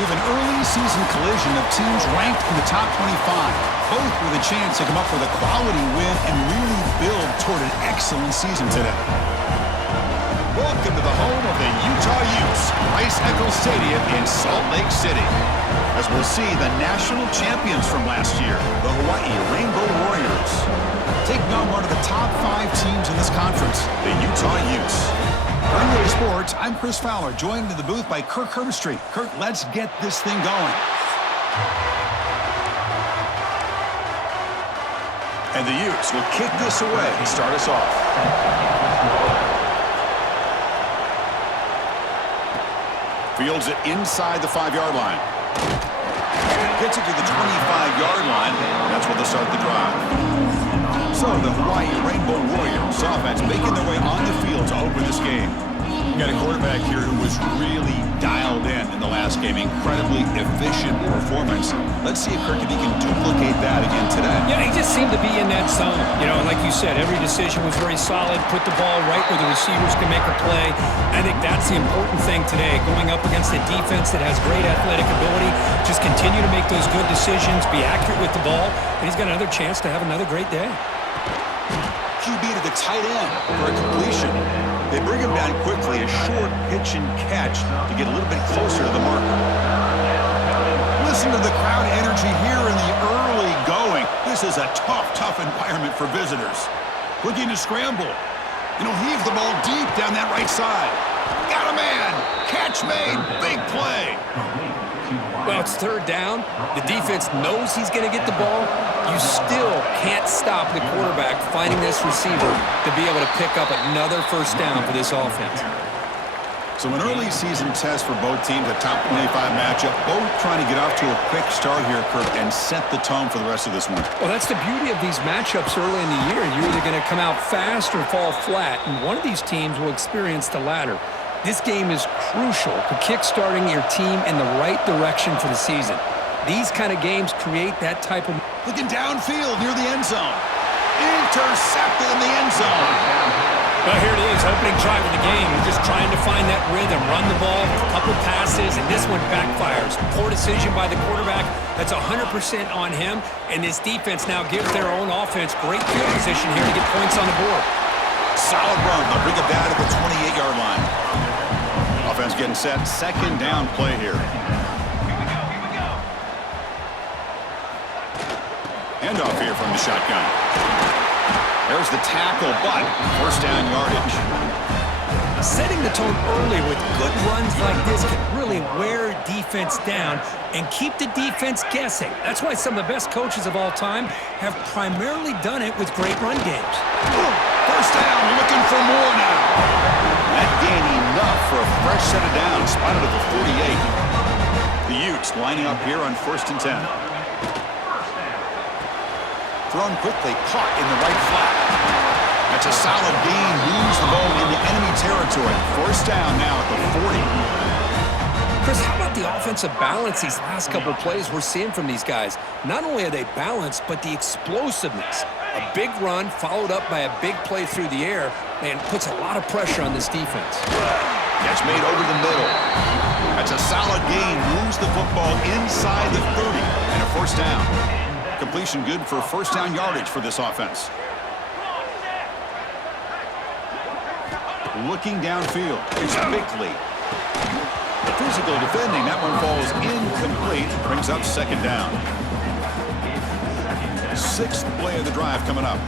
We have an early season collision of teams ranked in the top 25, both with a chance to come up with a quality win and really build toward an excellent season today. Welcome to the home of the Utah Utes, Rice-Eccles Stadium in Salt Lake City, as we'll see the national champions from last year, the Hawaii Rainbow Warriors, taking on one of the top 5 teams in this conference, the Utah Utes. For NBA Sports, I'm Chris Fowler, joined in the booth by Kirk Herbstreit. Kirk, let's get this thing going. And the Utes will kick this away to start us off. Fields it inside the 5-yard line. Gets it to the 25-yard line. That's where they'll start the drive. So the Hawaii Rainbow Warriors offense making their way on the field to open this game. Got a quarterback here who was really dialed in the last game. Incredibly efficient performance. Let's see if Kirk, if he can duplicate that again today. Yeah, he just seemed to be in that zone. You know, like you said, every decision was very solid. Put the ball right where the receivers can make a play. I think that's the important thing today. Going up against a defense that has great athletic ability. Just continue to make those good decisions. Be accurate with the ball. And he's got another chance to have another great day. QB to the tight end for a completion. They bring him down quickly, a short pitch and catch to get a little bit closer to the marker. Listen to the crowd energy here in the early going. This is a tough environment for visitors. Looking to scramble. Heave the ball deep down that right side. Got a man. Catch made. Big play. Well, it's third down. The defense knows he's going to get the ball. You still can't stop the quarterback finding this receiver to be able to pick up another first down for this offense. So an early season test for both teams, a top 25 matchup, both trying to get off to a quick start here, Kirk, and set the tone for the rest of this one. Well, that's the beauty of these matchups early in the year. You're either going to come out fast or fall flat, and one of these teams will experience the latter. This game is crucial to kick-starting your team in the right direction for the season. These kind of games create that type of... Looking downfield near the end zone. Intercepted in the end zone. Well, here it is, opening drive of the game. You're just trying to find that rhythm, run the ball, a couple passes, and this one backfires. Poor decision by the quarterback. That's 100% on him, and this defense now gives their own offense great field position here to get points on the board. Solid run. They'll bring it down to the 28-yard line. Offense getting set. Second down play here. Handoff here from the shotgun. There's the tackle, but first down yardage. Setting the tone early with good runs like this can really wear defense down and keep the defense guessing. That's why some of the best coaches of all time have primarily done it with great run games. First down, looking for more now. That gain enough for a fresh set of downs, spotted at the 48. The Utes lining up here on 1st and 10. Thrown quickly, caught in the right flat. That's a solid gain, moves the ball into enemy territory. First down now at the 40. Chris, how about the offensive balance these last couple of plays we're seeing from these guys? Not only are they balanced, but the explosiveness. A big run followed up by a big play through the air, and puts a lot of pressure on this defense. Catch made over the middle. That's a solid gain, moves the football inside the 30, and a first down. Completion good for first down yardage for this offense. Looking downfield, it's Bickley. Physical defending, that one falls incomplete, brings up second down. 6th play of the drive coming up.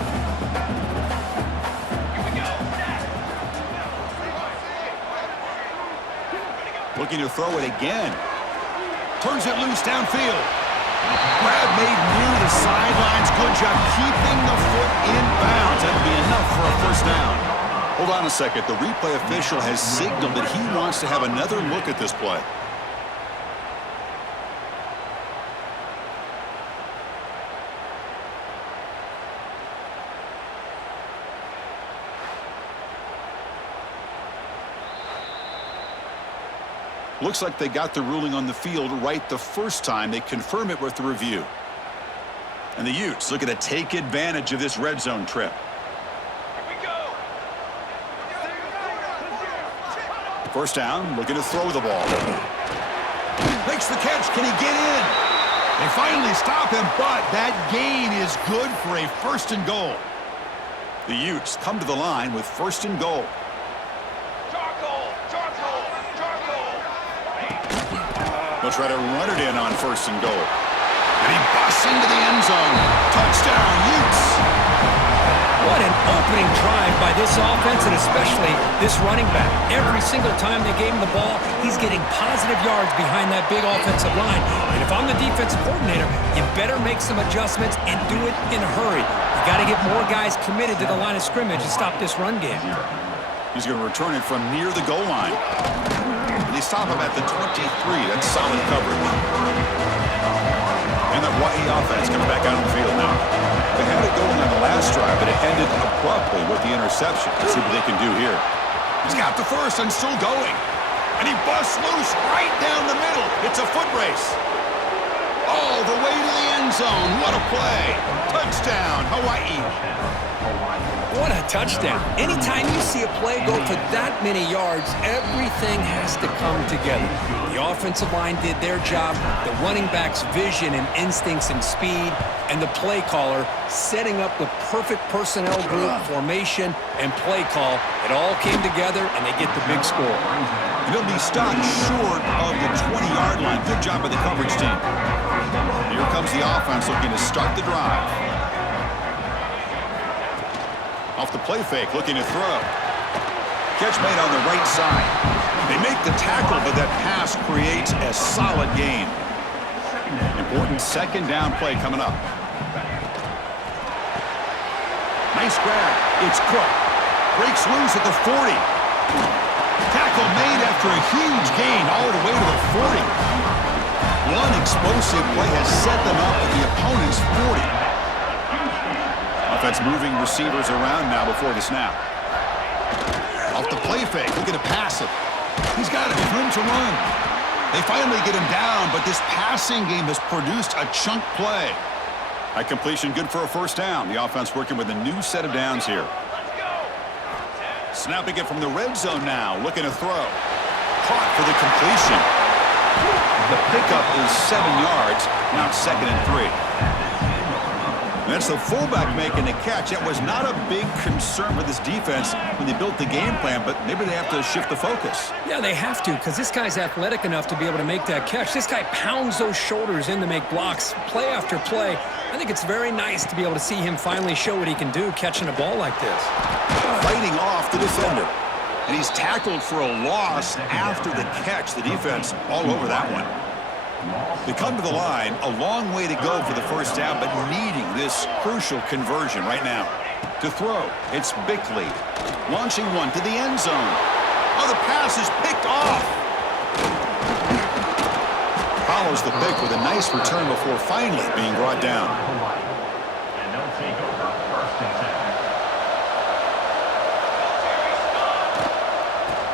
Looking to throw it again. Turns it loose downfield. Grab made near the sidelines. Good job keeping the foot in bounds. That'll be enough for a first down. Hold on a second. The replay official has signaled that he wants to have another look at this play. Looks like they got the ruling on the field right the first time. They confirm it with the review. And the Utes looking to take advantage of this red zone trip. First down, looking to throw the ball. Makes the catch. Can he get in? They finally stop him, but that gain is good for a 1st and goal. The Utes come to the line with 1st and goal. They'll try to run it in on 1st and goal. And he busts into the end zone. Touchdown, Utes. What an opening drive by this offense, and especially this running back. Every single time they gave him the ball, he's getting positive yards behind that big offensive line. And if I'm the defensive coordinator, you better make some adjustments and do it in a hurry. You got to get more guys committed to the line of scrimmage to stop this run game. He's going to return it from near the goal line. And they stop him at the 23. That's solid coverage. And the Hawaii offense coming back out on the field now. They had it going on the last drive, but it ended abruptly with the interception. Let's see what they can do here. He's got the first and still going. And he busts loose right down the middle. It's a foot race. All the way to the end zone. What a play. Touchdown, Hawaii. What a touchdown. Anytime you see a play go for that many yards, everything has to come together. The offensive line did their job, the running back's vision and instincts and speed, and the play caller setting up the perfect personnel group, formation, and play call. It all came together, and they get the big score. And he'll be stopped short of the 20-yard line. Good job by the coverage team. Here comes the offense looking to start the drive. Off the play fake, looking to throw. Catch made on the right side. They make the tackle, but that pass creates a solid gain. Important 2nd down play coming up. Nice grab. It's Cook. Breaks loose at the 40. Tackle made after a huge gain all the way to the 40. One explosive play has set them up at the opponent's 40. Offense moving receivers around now before the snap. Off the play fake, looking to pass it. He's got it, room to run. They finally get him down, but this passing game has produced a chunk play. High completion, good for a 1st down. The offense working with a new set of downs here. Snapping it from the red zone now, looking to throw. Caught for the completion. The pickup is 7 yards, now 2nd and 3. That's the fullback making the catch. That was not a big concern for this defense when they built the game plan, but maybe they have to shift the focus. Yeah, they have to, because this guy's athletic enough to be able to make that catch. This guy pounds those shoulders in to make blocks, play after play. I think it's very nice to be able to see him finally show what he can do catching a ball like this. Fighting off the defender. And he's tackled for a loss after the catch. The defense all over that one. They come to the line, a long way to go for the 1st down, but needing this crucial conversion right now. To throw, it's Bickley. Launching one to the end zone. Oh, the pass is picked off. Follows the pick with a nice return before finally being brought down.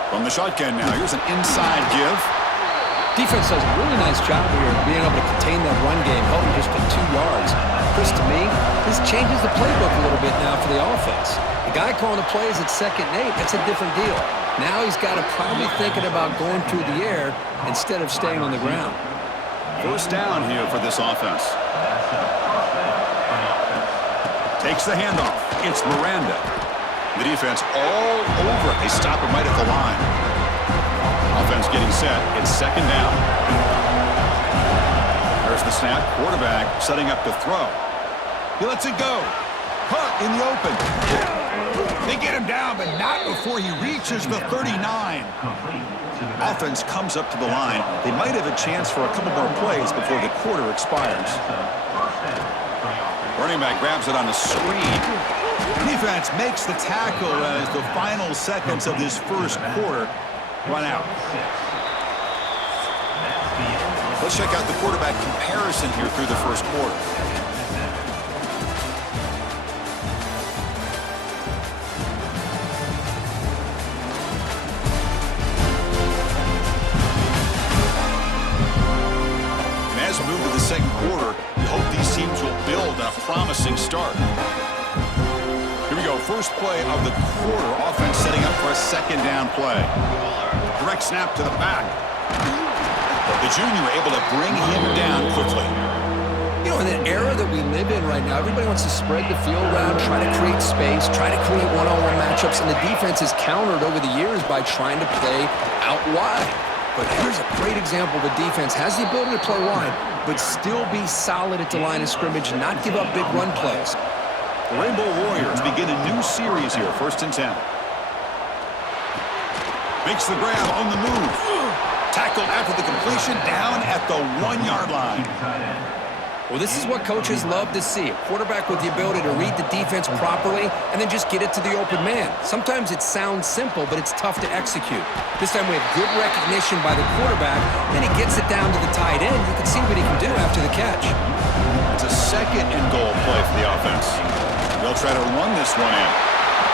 From the shotgun now, here's an inside give. Defense does a really nice job here of being able to contain that run game, helping just to 2 yards. Chris, to me, this changes the playbook a little bit now for the offense. The guy calling the plays at 2nd and 8, that's a different deal. Now he's got to probably thinking about going through the air instead of staying on the ground. 1st down here for this offense. Takes the handoff. It's Miranda. The defense all over. They stop him right at the line. Offense getting set. It's 2nd down. There's the snap. Quarterback setting up to throw. He lets it go. Caught in the open. They get him down, but not before he reaches the 39. Offense comes up to the line. They might have a chance for a couple more plays before the quarter expires. Running back grabs it on the screen. Defense makes the tackle as the final seconds of this 1st quarter run out. Let's check out the quarterback comparison here through the 1st quarter. And as we move to the 2nd quarter, we hope these teams will build on a promising start. Here we go, first play of the quarter. Offense setting up for a 2nd down play. Direct snap to the back. The junior able to bring him down quickly. You know, in the era that we live in right now, everybody wants to spread the field around, try to create space, try to create one-on-one matchups, and the defense is countered over the years by trying to play out wide. But here's a great example. The defense has the ability to play wide, but still be solid at the line of scrimmage and not give up big run plays. The Rainbow Warriors begin a new series here, 1st and 10. Makes the grab on the move. Tackled after the completion, down at the 1-yard line. Well, this is what coaches love to see. A quarterback with the ability to read the defense properly and then just get it to the open man. Sometimes it sounds simple, but it's tough to execute. This time we have good recognition by the quarterback, then he gets it down to the tight end. You can see what he can do after the catch. It's a 2nd and goal play for the offense. They'll try to run this one in.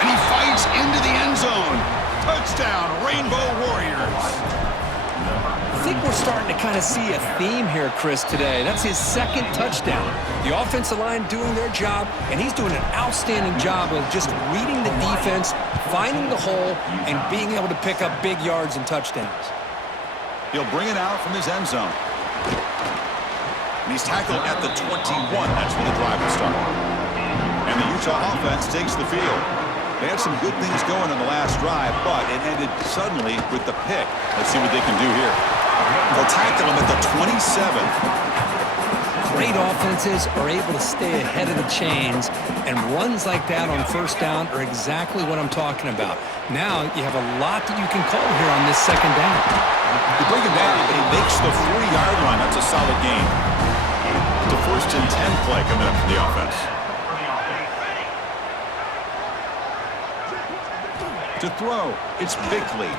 And he fights into the end zone. Touchdown, Rainbow Warriors. I think we're starting to kind of see a theme here, Chris, today. That's his 2nd touchdown. The offensive line doing their job, and he's doing an outstanding job of just reading the defense, finding the hole, and being able to pick up big yards and touchdowns. He'll bring it out from his end zone. And he's tackled at the 21. That's where the drive will start. And the Utah offense takes the field. They had some good things going on the last drive, but it ended suddenly with the pick. Let's see what they can do here. They'll tackle him at the 27. Great offenses are able to stay ahead of the chains, and runs like that on 1st down are exactly what I'm talking about. Now you have a lot that you can call here on this 2nd down. You bring him down, and he makes the 3-yard line. That's a solid gain. The 1st and 10 play coming up for the offense. To throw, it's Bickley.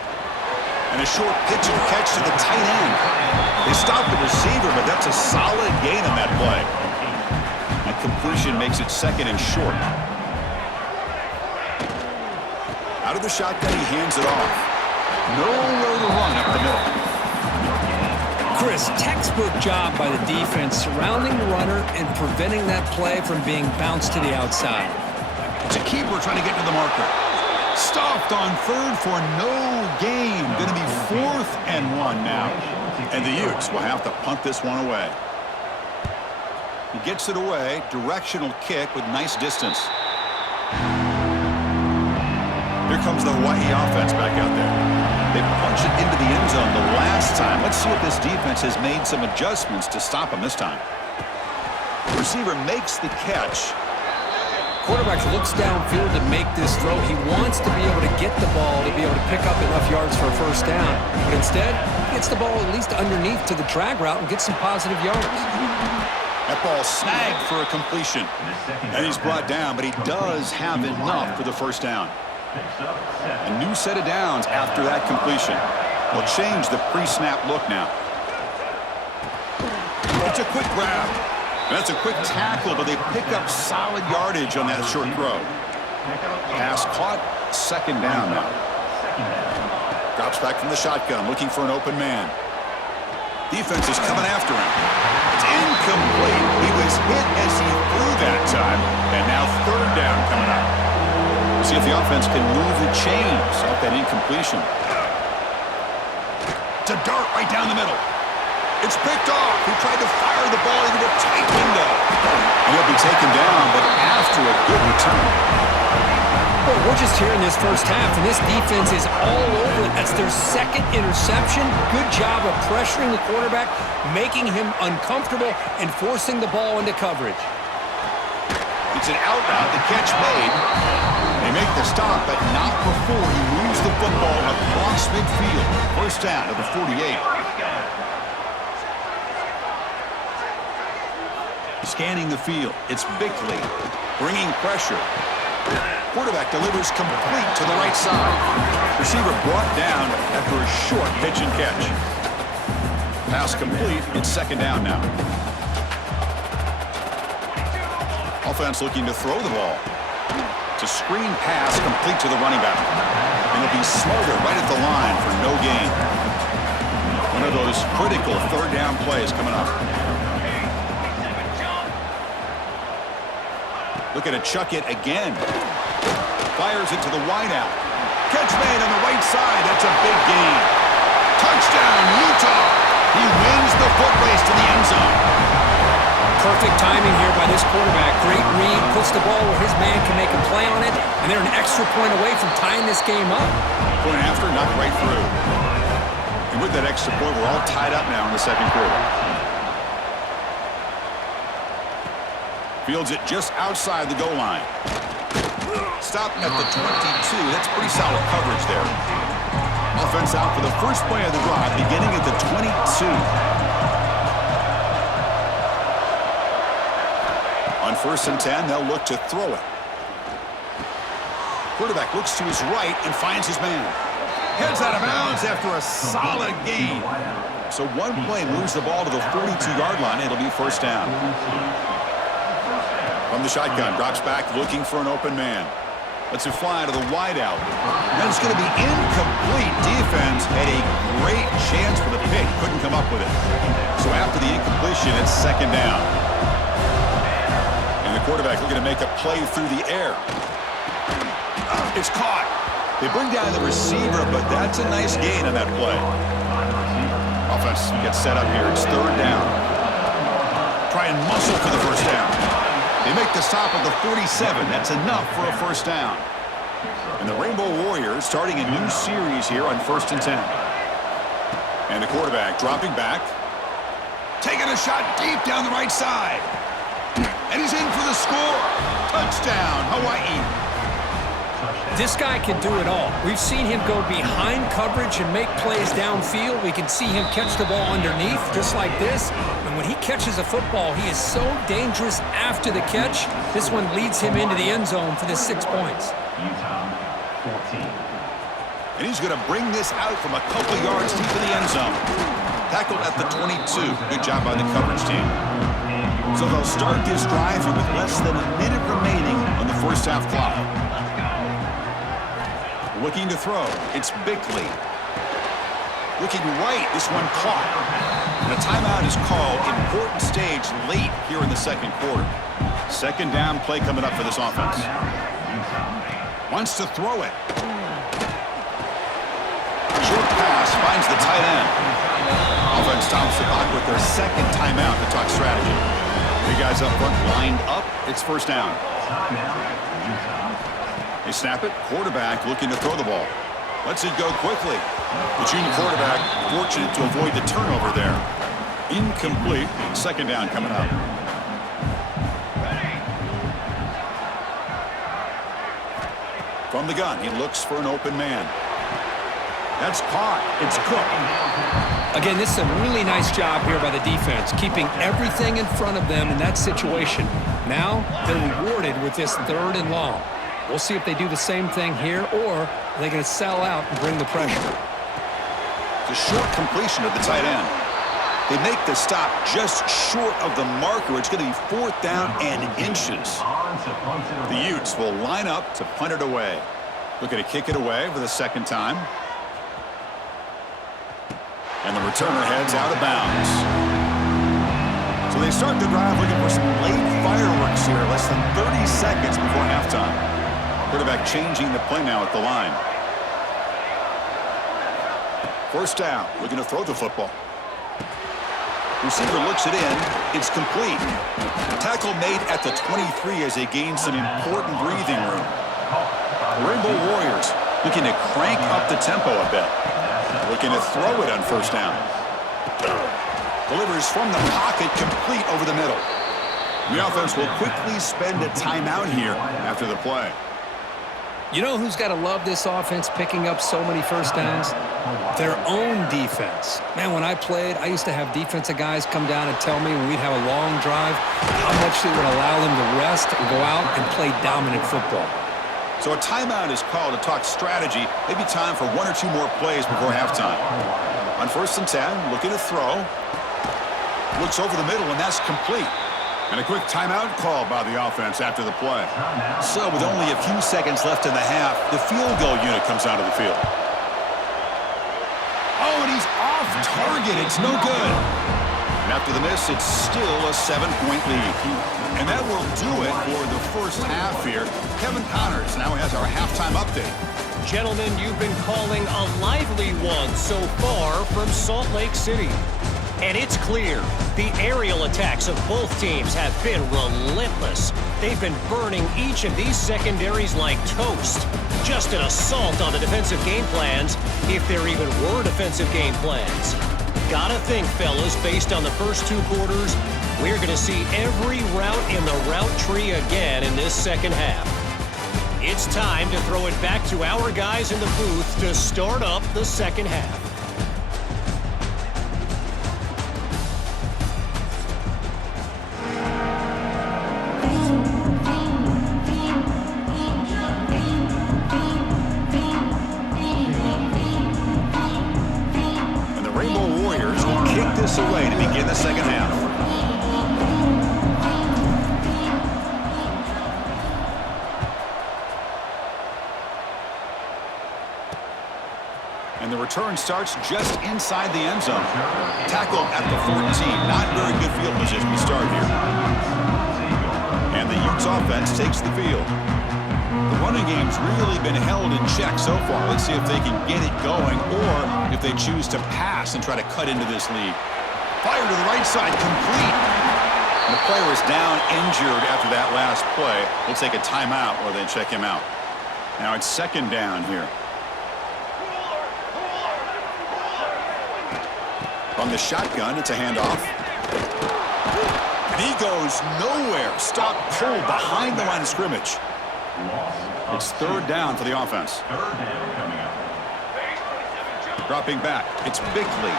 And a short pitch and catch to the tight end. They stop the receiver, but that's a solid gain on that play. And completion makes it 2nd and short. Out of the shotgun, he hands it off. Nowhere to run up the middle. Chris, textbook job by the defense surrounding the runner and preventing that play from being bounced to the outside. It's a keeper trying to get to the marker. Stopped on 3rd for no gain. Going to be 4th and 1 now. And the Utes will have to punt this one away. He gets it away. Directional kick with nice distance. Here comes the Hawaii offense back out there. They punch it into the end zone the last time. Let's see if this defense has made some adjustments to stop him this time. The receiver makes the catch. Quarterback looks downfield to make this throw. He wants to be able to get the ball to be able to pick up enough yards for a 1st down. But instead, he gets the ball at least underneath to the drag route and gets some positive yards. That ball snagged for a completion. And he's brought down, but he does have enough for the 1st down. A new set of downs after that completion. Will change the pre-snap look now. It's a quick grab. That's a quick tackle, but they pick up solid yardage on that short throw. Pass caught, 2nd down now. Drops back from the shotgun, looking for an open man. Defense is coming after him. It's incomplete. He was hit as he threw that time, and now 3rd down coming up. See if the offense can move the chains off that incompletion. It's a dart right down the middle. It's picked off. He tried to fire the ball into a tight window. And he'll be taken down, but after a good return. Well, we're just here in this 1st half, and this defense is all over it. That's their 2nd interception. Good job of pressuring the quarterback, making him uncomfortable, and forcing the ball into coverage. It's an out route. The catch made. They make the stop, but not before he moves the football across midfield. 1st down to the 48. Scanning the field, it's Bickley, bringing pressure. Quarterback delivers complete to the right side. Receiver brought down after a short pitch and catch. Pass complete, it's 2nd down now. Offense looking to throw the ball. It's a screen pass complete to the running back. And it'll be Smothered right at the line for no gain. One of those critical 3rd down plays coming up. Looking to chuck it again. Fires it to the wideout. Catch made on the right side. That's a big gain. Touchdown, Utah. He wins the foot race to the end zone. Perfect timing here by this quarterback. Great read, puts the ball where his man can make a play on it, and they're an extra point away from tying this game up. Point after, knocked right through. And with that extra point, we're all tied up now in the second quarter. Fields it just outside the goal line. Stopped at the 22. That's pretty solid coverage there. Offense out for the first play of the drive, beginning at the 22. On 1st and 10, they'll look to throw it. Quarterback looks to his right and finds his man. Heads out of bounds after a solid gain. So one play moves the ball to the 42-yard line. It'll be first down. From the shotgun, drops back looking for an open man. Lets it fly to the wideout. And it's going to be incomplete. Defense had a great chance for the pick. Couldn't come up with it. So after the incompletion, it's second down. And the quarterback looking to make a play through the air. It's caught. They bring down the receiver, but that's a nice gain on that play. Offense gets set up here. It's third down. Try and muscle for the first down. They make the stop at the 47. That's enough for a first down. And the Rainbow Warriors starting a new series here on 1st and 10. And the quarterback dropping back. Taking a shot deep down the right side. And he's in for the score. Touchdown, Hawaii. This guy can do it all. We've seen him go behind coverage and make plays downfield. We can see him catch the ball underneath, just like this. And when he catches a football, he is so dangerous after the catch. This one leads him into the end zone for the 6 points. And he's going to bring this out from a couple yards deep in the end zone. Tackled at the 22. Good job by the coverage team. So they'll start this drive here with less than a minute remaining on the first half clock. Looking to throw. It's Bickley. Looking right. This one caught. And a timeout is called. Important stage late here in the second quarter. Second down play coming up for this offense. Wants to throw it. Short pass finds the tight end. Offense stops the clock with their second timeout to talk strategy. Three guys up front lined up. It's first down. They snap it. Quarterback looking to throw the ball. Lets it go quickly. The junior quarterback fortunate to avoid the turnover there. Incomplete. Second down coming up. From the gun, he looks for an open man. That's caught. It's Cook. Again, this is a really nice job here by the defense, keeping everything in front of them in that situation. Now they're rewarded with this 3rd and long. We'll see if they do the same thing here, or are they going to sell out and bring the pressure? The short completion of the tight end. They make the stop just short of the marker. It's going to be 4th down and inches. The Utes will line up to punt it away. Looking to kick it away for the second time. And the returner heads out of bounds. So they start the drive looking for some late fireworks here, less than 30 seconds before halftime. Quarterback changing the play now at the line. First down, looking to throw the football. Receiver looks it in. It's complete. Tackle made at the 23 as they gain some important breathing room. The Rainbow Warriors looking to crank up the tempo a bit. Looking to throw it on first down. Delivers from the pocket, complete over the middle. The offense will quickly spend a timeout here after the play. You know who's got to love this offense picking up so many first downs? Their own defense. Man, when I played, I used to have defensive guys come down and tell me when we'd have a long drive how much it would allow them to rest and go out and play dominant football. So a timeout is called to talk strategy. Maybe time for 1 or 2 more plays before halftime. On 1st and 10, looking to throw. Looks over the middle, and that's complete. And a quick timeout call by the offense after the play. So with only a few seconds left in the half, the field goal unit comes out of the field. Oh, and he's off target. It's no good. And after the miss, it's still a 7-point lead. And that will do it for the first half here. Kevin Connors now has our halftime update. Gentlemen, you've been calling a lively one so far from Salt Lake City. And it's clear, the aerial attacks of both teams have been relentless. They've been burning each of these secondaries like toast. Just an assault on the defensive game plans, if there even were defensive game plans. Gotta think, fellas, based on the first 2 quarters, we're gonna see every route in the route tree again in this second half. It's time to throw it back to our guys in the booth to start up the second half. Away to begin the second half. And the return starts just inside the end zone. Tackled at the 14. Not very good field position to start here. And the Utes offense takes the field. The running game's really been held in check so far. Let's see if they can get it going or if they choose to pass and try to cut into this lead. Fire to the right side, complete. And the player is down, injured after that last play. We'll take a timeout or they check him out. Now it's second down here. From the shotgun, it's a handoff. And he goes nowhere. Stop, pull behind the line of scrimmage. It's third down for the offense. Dropping back, it's Bickley.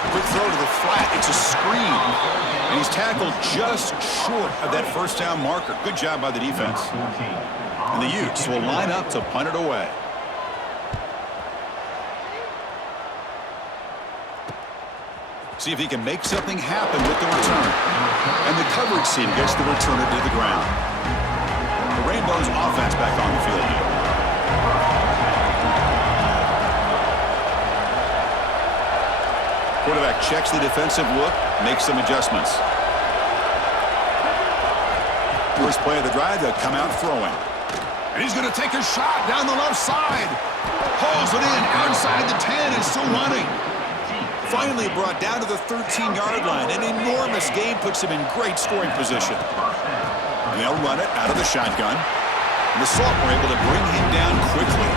Quick throw to the flat. It's a screen. And he's tackled just short of that first down marker. Good job by the defense. And the Utes will line up to punt it away. See if he can make something happen with the return. And the coverage team gets the returner to the ground. The Rainbows offense back on the field here. Quarterback checks the defensive look, makes some adjustments. First play of the drive, they'll come out throwing. And he's going to take a shot down the left side. Pulls it in outside the 10 and still running. Finally brought down to the 13-yard line. An enormous gain puts him in great scoring position. And they'll run it out of the shotgun. And the Salt were able to bring him down quickly.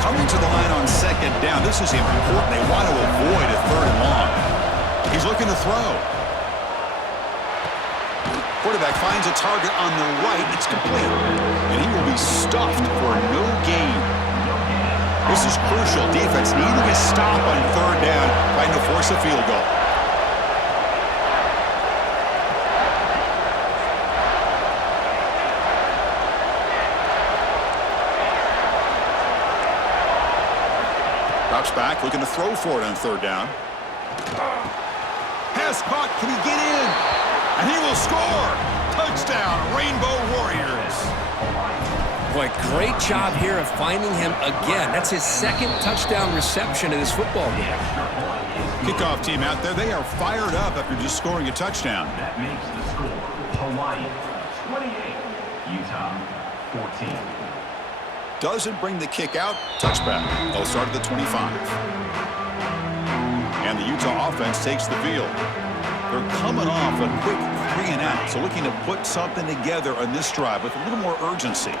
Coming to the line on second down, this is important. They want to avoid a third and long. He's looking to throw. Quarterback finds a target on the right. It's complete. And he will be stuffed for no gain. This is crucial. Defense needing a stop on third down, trying to force a field goal. Drops back, looking to throw for it on third down. Pass caught, can he get in? And he will score! Touchdown, Rainbow Warriors! Boy, great job here of finding him again. That's his second touchdown reception in this football game. Kickoff team out there, they are fired up after just scoring a touchdown. That makes the score Hawaii 28, Utah 14. Doesn't bring the kick out. Touchback. They'll start at the 25. And the Utah offense takes the field. They're coming off a quick 3-and-out, so looking to put something together on this drive with a little more urgency.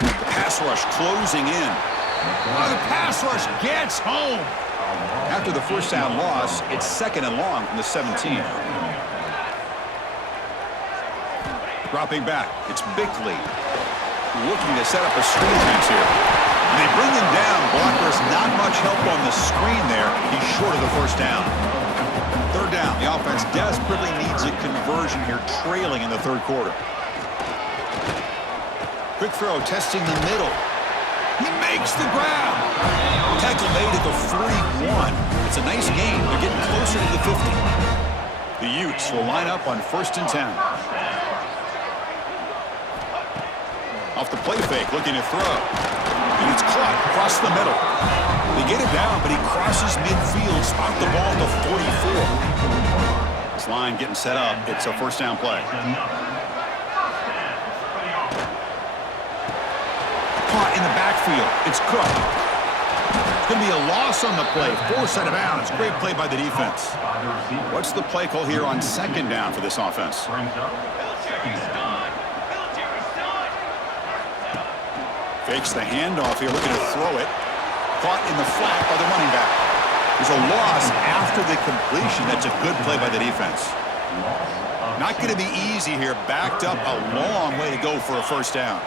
The pass rush closing in. Oh, the pass rush gets home. After the first down loss, it's second and long from the 17. Dropping back, it's Bickley. Looking to set up a screen pass here. And they bring him down. Blockers not much help on the screen there. He's short of the first down. Third down. The offense desperately needs a conversion here, trailing in the third quarter. Quick throw, testing the middle. He makes the grab. Tackle made at the 41. It's a nice gain. They're getting closer to the 50. The Utes will line up on 1st and 10. Off the play fake, looking to throw. And it's caught across the middle. They get it down, but he crosses midfield, spot the ball to 44. This line getting set up. It's a first down play. Caught in the backfield. It's Cook. Going to be a loss on the play. Forced out of bounds. Great play by the defense. What's the play call here on second down for this offense? Fakes the handoff here, looking to throw it. Caught in the flat by the running back. There's a loss after the completion. That's a good play by the defense. Not going to be easy here. Backed up a long way to go for a first down.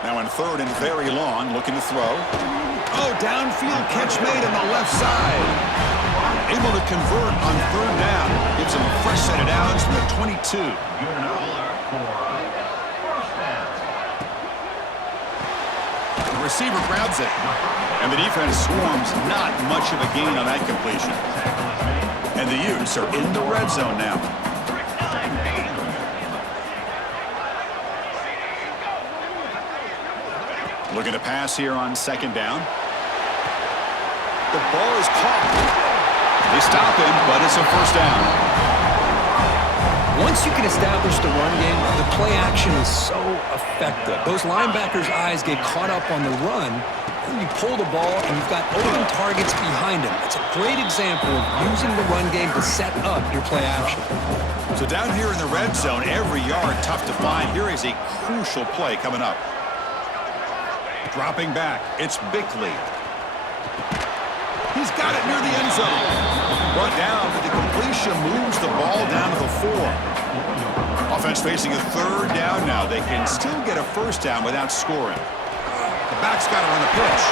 Now in third and very long, looking to throw. Oh, downfield catch made on the left side. Able to convert on third down. Gives him a fresh set of downs from the 22. The receiver grabs it. And the defense swarms. Not much of a gain on that completion. And the Utes are in the red zone now. Looking to pass here on second down. The ball is caught. They stop him, but it's a first down. Once you can establish the run game, the play action is so effective. Those linebackers' eyes get caught up on the run, and you pull the ball, and you've got open targets behind him. It's a great example of using the run game to set up your play action. So down here in the red zone, every yard tough to find. Here is a crucial play coming up. Dropping back, it's Bickley. He's got it near the end zone. Brought down, but the completion moves the ball down to the 4. Offense facing a third down now. They can still get a first down without scoring. The back's got it on the pitch.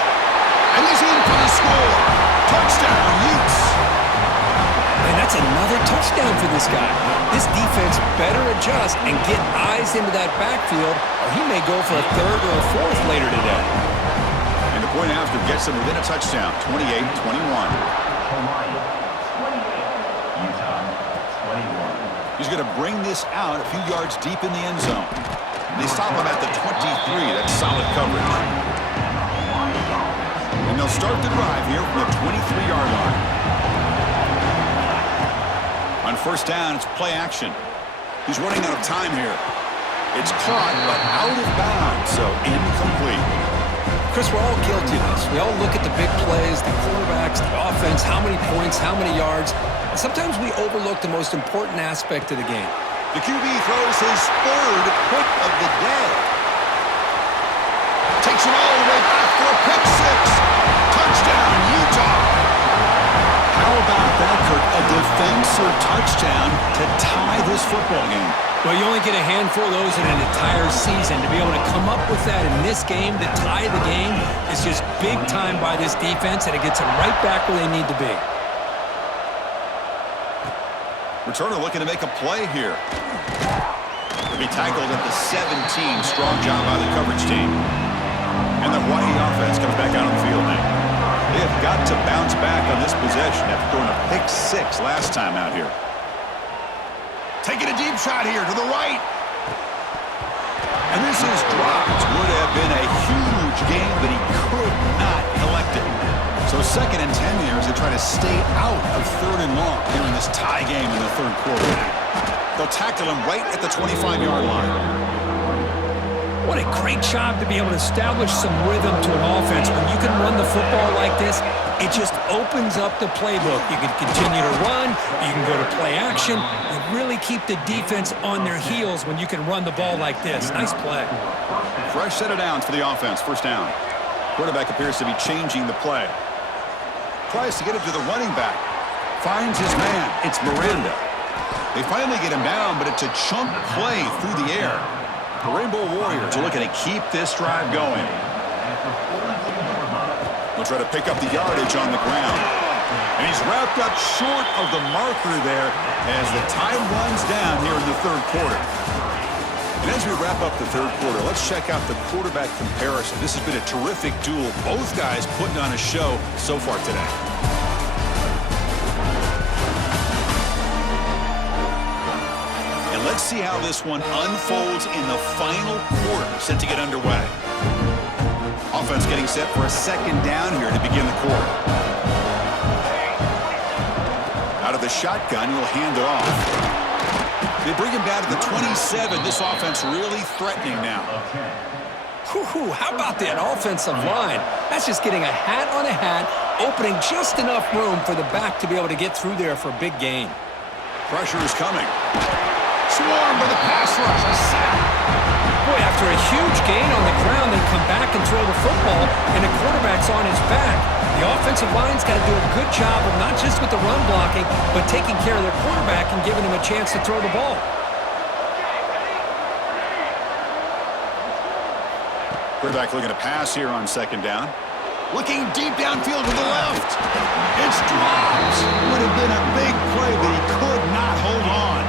And he's in for the score. Touchdown, Utes. And that's another touchdown for this guy. This defense better adjust and get eyes into that backfield, or he may go for a third or a fourth later today. And the point after gets them within a touchdown, 28-21. He's going to bring this out a few yards deep in the end zone. They stop him at the 23. That's solid coverage. And they'll start the drive here from the 23-yard line. On first down, it's play action. He's running out of time here. It's caught, but out of bounds, so incomplete. Chris, we're all guilty of this. We all look at the big plays, the quarterbacks, the offense, how many points, how many yards. And sometimes we overlook the most important aspect of the game. The QB throws his third pick of the day. Takes it all the way back for a pick six. Touchdown, Utah. How about that, Kirk? A defensive touchdown to tie this football game. Well, you only get a handful of those in an entire season. To be able to come up with that in this game, to tie the game, is just big time by this defense, and it gets them right back where they need to be. Returner looking to make a play here. He'll be tackled at the 17. Strong job by the coverage team. And the Hawaii offense comes back out on the field now. They have got to bounce back on this possession after throwing a pick six last time out here. Taking a deep shot here to the right. And this is dropped. Would have been a huge game, but he could not collect it. So 2nd and 10 here as they try to stay out of 3rd and long here in this tie game in the 3rd quarter. They'll tackle him right at the 25-yard line. What a great job to be able to establish some rhythm to an offense. When you can run the football like this, it just opens up the playbook. You can continue to run. You can go to play action. You really keep the defense on their heels when you can run the ball like this. Nice play. Fresh set of downs for the offense. First down. Quarterback appears to be changing the play. Tries to get it to the running back. Finds his man. It's Miranda. They finally get him down, but it's a chunk play through the air. The Rainbow Warriors are looking to keep this drive going. They'll try to pick up the yardage on the ground. And he's wrapped up short of the marker there as the time runs down here in the 3rd quarter. And as we wrap up the 3rd quarter, let's check out the quarterback comparison. This has been a terrific duel. Both guys putting on a show so far today. And let's see how this one unfolds in the final quarter set to get underway. Offense getting set for a 2nd down here to begin the quarter. Out of the shotgun, he'll hand it off. They bring him down to the 27. This offense really threatening now. Whew, how about that offensive line? That's just getting a hat on a hat, opening just enough room for the back to be able to get through there for a big gain. Pressure is coming. Swarmed by the pass rush. A sack. Boy, after a huge gain on the ground, they come back and throw the football, and the quarterback's on his back. The offensive line's got to do a good job of not just with the run blocking, but taking care of their quarterback and giving him a chance to throw the ball. Quarterback looking to pass here on second down. Looking deep downfield to the left. It's dropped. Would have been a big play, but he could not hold on.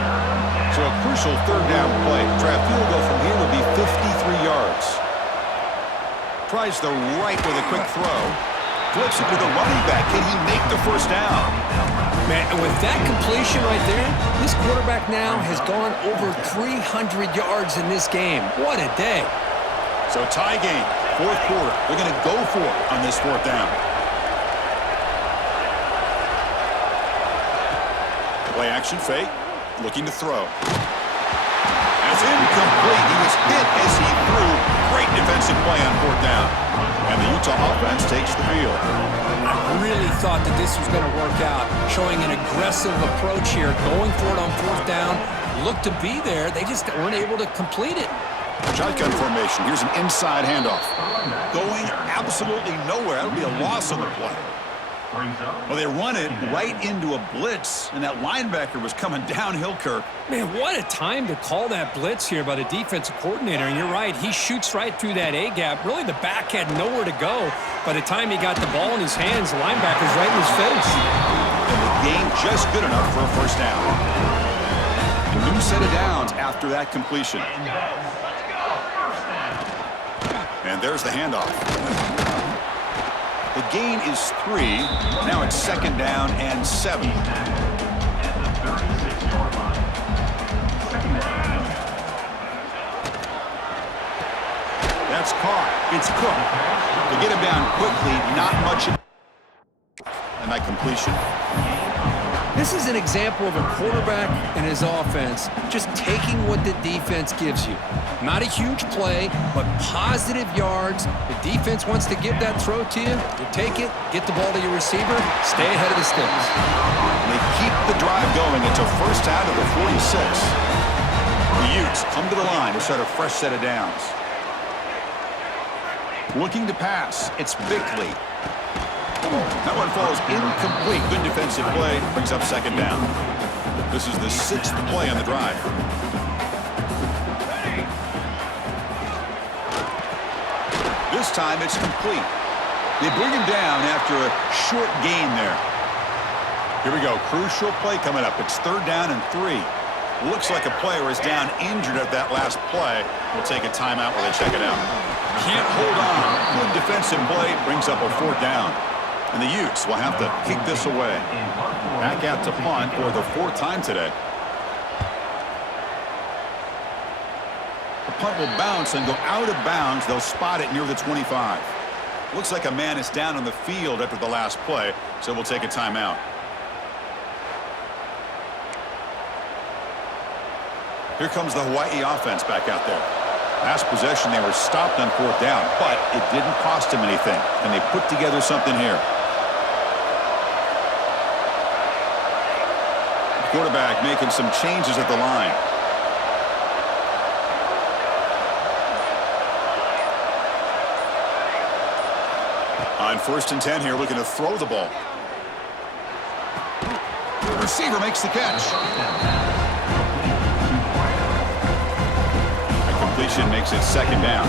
So a crucial third down play. Try a field goal from here would be 53 yards. Tries the right with a quick throw. Flips it to the running back. Can he make the first down? Man, with that completion right there, this quarterback now has gone over 300 yards in this game. What a day. So tie game, fourth quarter. They're going to go for it on this fourth down. Play action fake, looking to throw. That's incomplete. He was hit as he threw. Great defensive play on fourth down. And the Utah offense takes the field. I really thought that this was going to work out, showing an aggressive approach here, going for it on fourth down. Looked to be there. They just weren't able to complete it. Shotgun formation. Here's an inside handoff. Going absolutely nowhere. That'll be a loss on the play. Well, they run it right into a blitz, and that linebacker was coming downhill, Kirk. Man, what a time to call that blitz here by the defensive coordinator. And you're right, he shoots right through that A-gap. Really, the back had nowhere to go. By the time he got the ball in his hands, the linebacker's right in his face. And the game just good enough for a first down. A new set of downs after that completion. And there's the handoff. The gain is 3. Now it's second down and 7. That's caught. It's Cook. To get him down quickly, not much. And that completion. This is an example of a quarterback and his offense just taking what the defense gives you. Not a huge play, but positive yards. The defense wants to give that throw to you. You take it, get the ball to your receiver, stay ahead of the sticks. They keep the drive going until first out of the 46. The Utes come to the line to start a fresh set of downs. Looking to pass, it's Bickley. That one falls incomplete. Good defensive play. Brings up second down. This is the 6th play on the drive. This time it's complete. They bring him down after a short gain there. Here we go. Crucial play coming up. It's third down and 3. Looks like a player is down injured at that last play. We'll take a timeout while they check it out. Can't hold on. Good defensive play. Brings up a fourth down. And the Utes will have to kick this away. Back out to punt for the 4th time today. The punt will bounce and go out of bounds. They'll spot it near the 25. Looks like a man is down on the field after the last play, so we'll take a timeout. Here comes the Hawaii offense back out there. Last possession, they were stopped on fourth down, but it didn't cost them anything, and they put together something here. Quarterback making some changes at the line. On 1st and 10 here, looking to throw the ball. The receiver makes the catch. A completion makes it second down.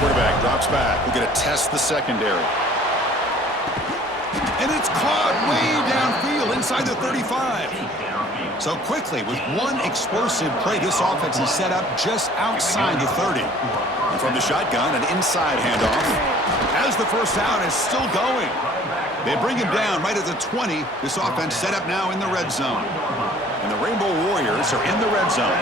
Quarterback drops back. We're going to test the secondary. And it's caught way downfield inside the 35. So quickly, with one explosive play, this offense is set up just outside the 30. And from the shotgun, an inside handoff. As the first down is still going. They bring him down right at the 20. This offense set up now in the red zone. And the Rainbow Warriors are in the red zone.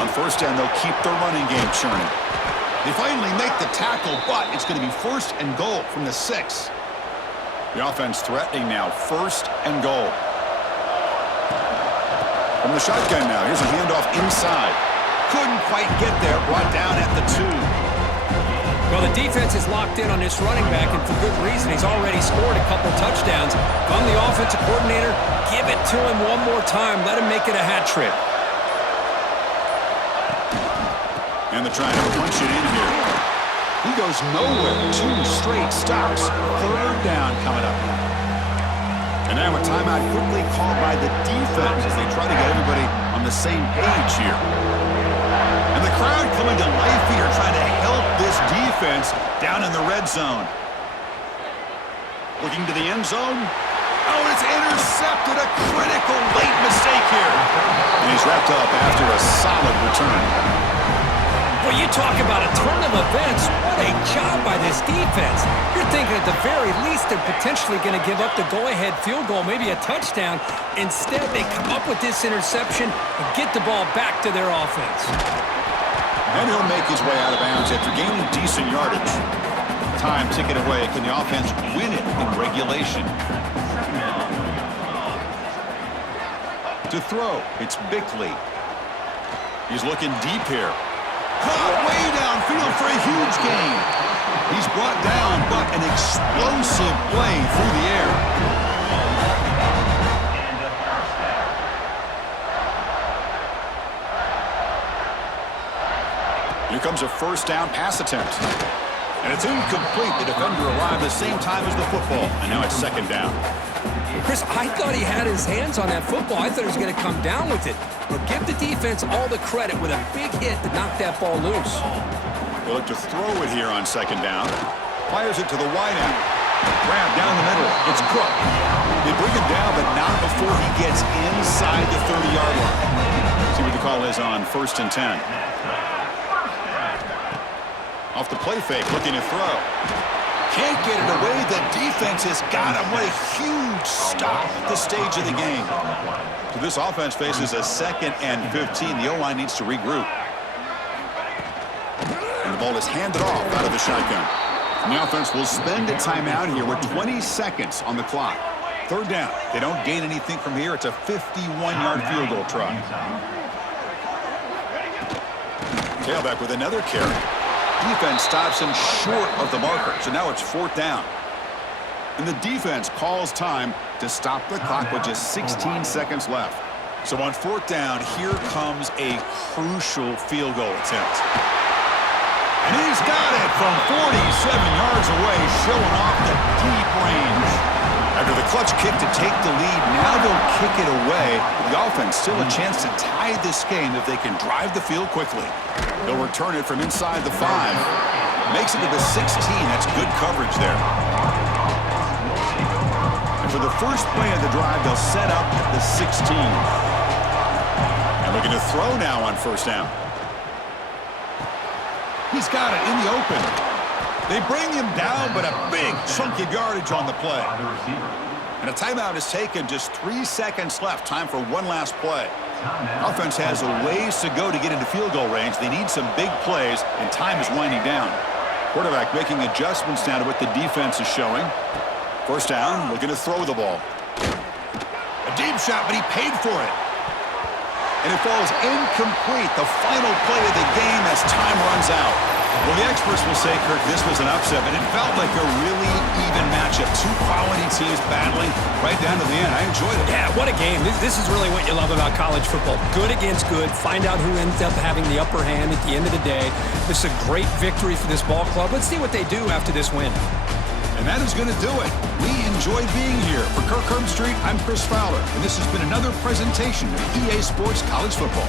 On first down, they'll keep the running game churning. They finally make the tackle, but it's going to be 1st and goal from the 6. The offense threatening now, 1st and goal. From the shotgun now, here's a handoff inside. Couldn't quite get there, brought down at the 2. Well, the defense is locked in on this running back, and for good reason. He's already scored a couple touchdowns. If I'm the offensive coordinator, give it to him one more time. Let him make it a hat trick. And they're trying to punch it in here. He goes nowhere. 2 straight stops. 3rd down coming up. And now a timeout quickly called by the defense as they try to get everybody on the same page here. And the crowd coming to life here, trying to help this defense down in the red zone. Looking to the end zone. Oh, it's intercepted. A critical late mistake here. And he's wrapped up after a solid return. Well, you talk about a turn of events. What a job by this defense. You're thinking at the very least they're potentially going to give up the go-ahead field goal, maybe a touchdown. Instead, they come up with this interception and get the ball back to their offense. And he'll make his way out of bounds after gaining decent yardage. Time ticking away. Can the offense win it in regulation? To throw, it's Bickley. He's looking deep here. Caught way downfield for a huge gain. He's brought down, but an explosive play through the air. Here comes a 1st down pass attempt. And it's incomplete. The defender arrived the same time as the football. And now it's 2nd down. Chris, I thought he had his hands on that football. I thought he was going to come down with it. But give the defense all the credit with a big hit to knock that ball loose. They'll look to throw it here on 2nd down. Fires it to the wideout. Grab down the middle. It's Cook. They bring him down, but not before he gets inside the 30-yard line. See what the call is on 1st and 10. Off the play fake, looking to throw. Can't get it away. The defense has got him. What a huge stop at this stage of the game. So this offense faces a 2nd and 15. The O-line needs to regroup. And the ball is handed off out of the shotgun. And the offense will spend a timeout here with 20 seconds on the clock. 3rd down. They don't gain anything from here. It's a 51-yard field goal try. Tailback with another carry. Defense stops him short of the marker, so now it's 4th down. And the defense calls time to stop the clock with just 16 seconds left. So on 4th down, here comes a crucial field goal attempt. And he's got it from 47 yards away, showing off the deep range. After the clutch kick to take the lead, now they'll kick it away. The offense still a chance to tie this game if they can drive the field quickly. They'll return it from inside the 5. Makes it to the 16. That's good coverage there. And for the first play of the drive, they'll set up at the 16. And looking to throw now on 1st down. He's got it in the open. They bring him down, but a big chunk of yardage on the play. And a timeout is taken. Just 3 seconds left. Time for one last play. Offense has a ways to go to get into field goal range. They need some big plays, and time is winding down. Quarterback making adjustments now to what the defense is showing. 1st down, looking to throw the ball. A deep shot, but he paid for it. And it falls incomplete. The final play of the game as time runs out. Well, the experts will say, Kirk, this was an upset, but it felt like a really even matchup. 2 quality teams battling right down to the end. I enjoyed it. Yeah, what a game. This is really what you love about college football. Good against good. Find out who ends up having the upper hand at the end of the day. This is a great victory for this ball club. Let's see what they do after this win. And that is going to do it. We enjoyed being here. For Kirk Herbstreit, I'm Chris Fowler, and this has been another presentation of EA Sports College Football.